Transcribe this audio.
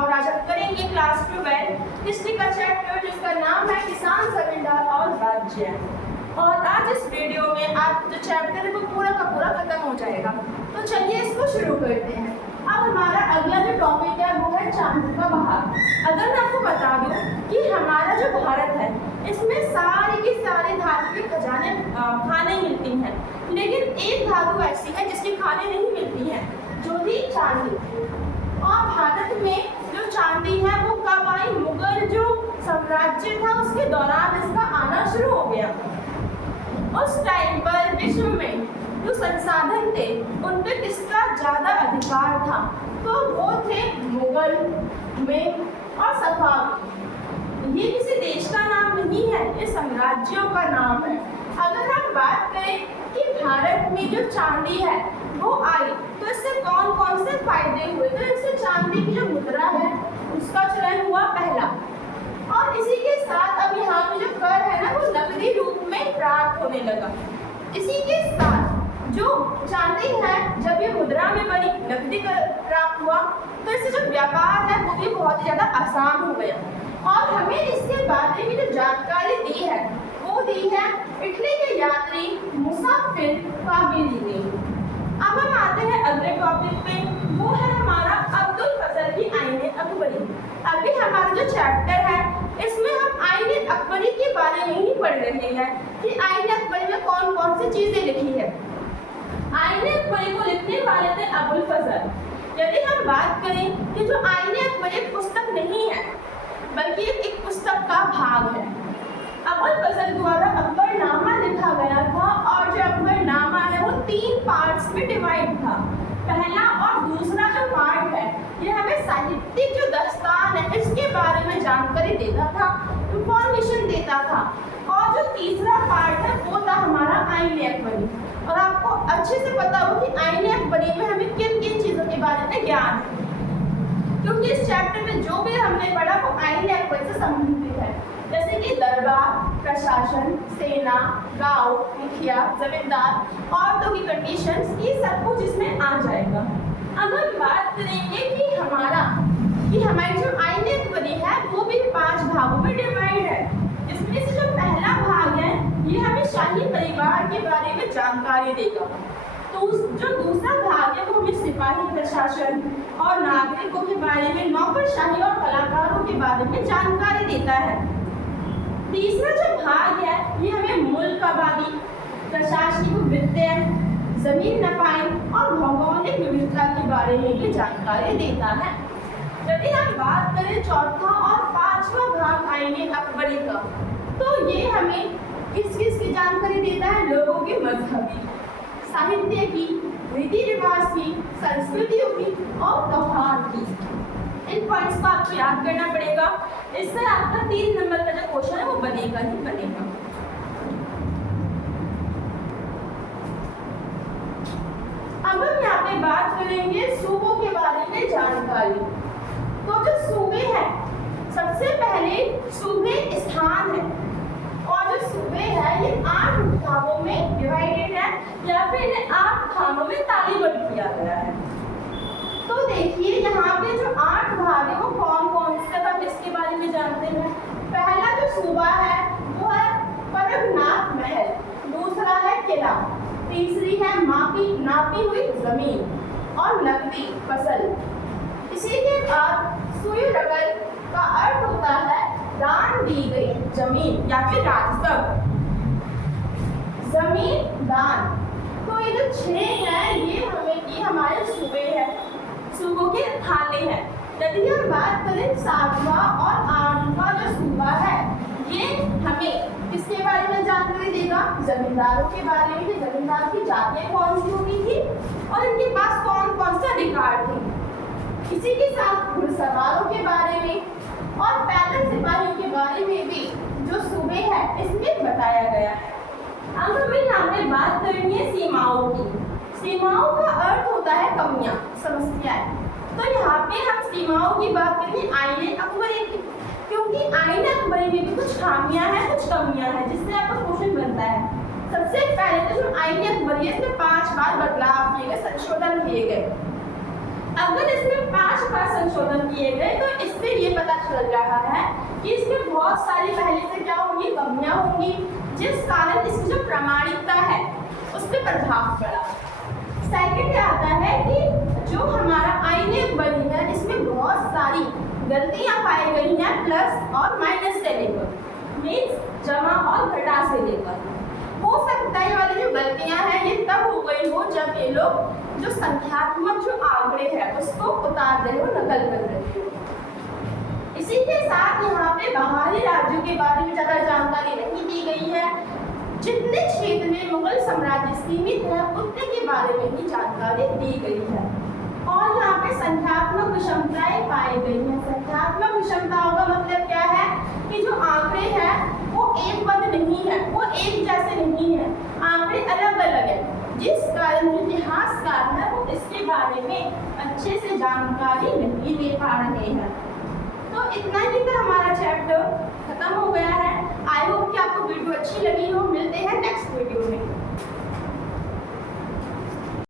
और आज हम करेंगे क्लास 12 हिस्ट्री का चैप्टर जिसका नाम है किसान, जमींदार और राज्य। और आज इस वीडियो में आप जो चैप्टर है वो पूरा का पूरा खत्म हो जाएगा। तो चलिए इसको शुरू करते हैं। अब हमारा अगला जो टॉपिक है वो है चांदी का बहार। अगर मैं आपको बता दूं कि हमारा जो भारत है इसमें सारे के सारे धातु के खजाने खाने मिलती हैं, लेकिन एक धातु ऐसी है जिसकी खाने नहीं मिलती है, जो थी चांदी। और भारत में जो चांदी है वो कब आई? मुगल जो साम्राज्य था उसके दौरान इसका आना शुरू हो गया। उस टाइम पर विश्व में जो संसाधन थे उन पर किसका ज्यादा अधिकार था? तो वो थे मुगल में और सफावी। ये किसी देश का नाम नहीं है, ये साम्राज्यों का नाम है। अगर हम बात करें कि भारत में जो चांदी है वो आई तो इससे कौन कौन से फायदे हुए? तो इससे चांदी की जो मुद्रा है उसका चलन हुआ पहला, और इसी के साथ अब यहाँ पे जो कर है ना वो नकदी रूप में प्राप्त होने लगा। इसी के साथ जो चांदी है जब ये मुद्रा में बनी, नकदी प्राप्त हुआ, तो इससे जो व्यापार है वो भी बहुत ही ज्यादा आसान हो गया। और हमें इसके बारे में जो जानकारी दी है वो दी है इटली के यात्री मुसाफिर काबिली ने। अब हम आते हैं अगले टॉपिक पे, वो है हमारा अब्दुल फजल की आईने अकबरी। अभी हमारा जो चैप्टर है इसमें हम आईने अकबरी के बारे में ही पढ़ रहे हैं कि आईने अकबरी में कौन कौन सी चीजें लिखी है। आईने अकबरी को लिखने वाले थे अबुल फजल। यदि हम बात करें कि जो आईने अकबरी पुस्तक नहीं है बल्कि एक पुस्तक का भाग है। अबुल फजल द्वारा अकबरनामा लिखा गया था, और जो अकबरनामा है वो 3 पार्ट्स में डिवाइड था। पहला और दूसरा जो पार्ट है ये हमें साहित्यिक जो दस्तान है इसके बारे में जानकारी देता था, इंफॉर्मेशन देता था। और जो तीसरा पार्ट है वो था हमारा आईने अकबरी। और आपको अच्छे से पता हो कि आईने अकबरी में हमें किन किन चीज़ों के बारे में ज्ञान है, क्योंकि इस चैप्टर में जो भी हमने पढ़ा वो आईने अकबरी से संबंधित है। जैसे कि दरबार, प्रशासन, सेना, गांव, मुखिया, जमींदार, औरतों की कंडीशंस, ये सब कुछ इसमें आ जाएगा। अब हम बात करेंगे कि हमारी जो आईने अकबरी है वो भी 5 भागों में डिवाइड है। इसमें से जो पहला भाग है ये हमें शाही परिवार के बारे में जानकारी देगा। तो जो दूसरा भाग है वो हमें सिपाही प्रशासन और नागरिकों के बारे में, नौकरशाही और कलाकारों के बारे में जानकारी देता है। तीसरा जो भाग है ये हमें मुल्क आबादी, प्रशासनिक वित्तीय, जमीन नपाई और भौगोलिक विविधता के बारे में ये जानकारी देता है। यदि हम बात करें चौथा और 5वां भाग आईने अकबरी का, तो ये हमें किस किस की जानकारी देता है? लोगों के मजहबी, साहित्य की, रीति रिवाज की, संस्कृतियों की और त्योहार की। इन पॉइंट्स को आपको याद करना पड़ेगा, इससे आपका 3 नंबर का जो क्वेश्चन है वो बनेगा ही बनेगा। अब हम यहाँ पे बात करेंगे सूबों के बारे में जानकारी। तो जो सूबे हैं, सबसे पहले सूबे स्थान है, और जो सूबे है ये 8 भागों में डिवाइडेड है, या फिर इन्हें 8 भागों में तालिबद्ध किया गया है। तो देखिए यहाँ पे जो 8 भाग है वो कौन कौन से, अब इसके बारे में जानते हैं। पहला जो सूबा है वो है परगनाथ महल, दूसरा है किला, तीसरी है नापी हुई जमीन और नकदी फसल। इसी के बाद सुयुरगल का अर्थ होता है दान दी गई जमीन या फिर राजस्व, जमीन दान। तो ये जो 6 है ये हमारे सूबे हैं, सूबों के थाने हैं। यदि हम बात करें 7वां और 8वां जो सूबा है ये हमें किसके बारे में जानकारी देगा? जमींदारों के बारे में, कि जमींदार की जातियां कौन सी होती थी और इनके पास कौन कौन से अधिकार थे। इसी के साथ घुड़सवारों के बारे में और पैदल सिपाहियों के बारे में भी जो सूबे है इसमें बताया गया है। अब हमें यहाँ पे बात करनी है सीमाओं की। सीमाओं का अर्थ होता है कमियां, समस्याएं। तो यहाँ पे हम सीमाओं की बात करेंगे आईने अकबरी की, क्योंकि आईने अकबरी में भी कुछ खामियां हैं, कुछ कमियां हैं, जिससे आपका क्वेश्चन बनता है। सबसे पहले तो जो आईने अकबरी है इसमें 5 बार बदलाव किए गए, संशोधन किए गए। अगर इसमें 5 बार संशोधन किए गए तो इससे ये पता चल रहा है कि इसमें बहुत सारी पहले से क्या होंगी, कमियां होंगी, जिस कारण इसकी जो प्रामाणिकता है उस पर प्रभाव पड़ा। सेकंड आता है कि जो हमारा आईने बनी है इसमें बहुत सारी गलतियां पाई गई हैं प्लस और माइनस से लेकर, मीन्स जमा और घटा से लेकर। हो सकता है ये वाली जो गलतियां हैं ये तब हो गई हो जब ये लोग जो संख्यात्मक जो आंकड़े हैं उसको उतार रहे हो, नकल कर रहे हो। इसी के साथ यहाँ पे बाहरी राज्यों के बारे में ज़्यादा जानकारी नहीं दी गई है। जितने क्षेत्र में मुगल साम्राज्य सीमित है उतने के बारे में ही जानकारी दी गई है। और यहाँ पे संख्यात्मक विषमताएं पाई गई हैं। संख्यात्मक विषमताओं का मतलब क्या है कि जो आंकड़े हैं वो एक पद नहीं है, वो एक जैसे नहीं है, आंकड़े अलग अलग है, जिस कारण जो इतिहासकार है वो इसके बारे में अच्छे से जानकारी नहीं ले पा रहे हैं। तो इतना ही का हमारा चैप्टर खत्म हो गया है। आई होप कि आपको वीडियो अच्छी लगी हो।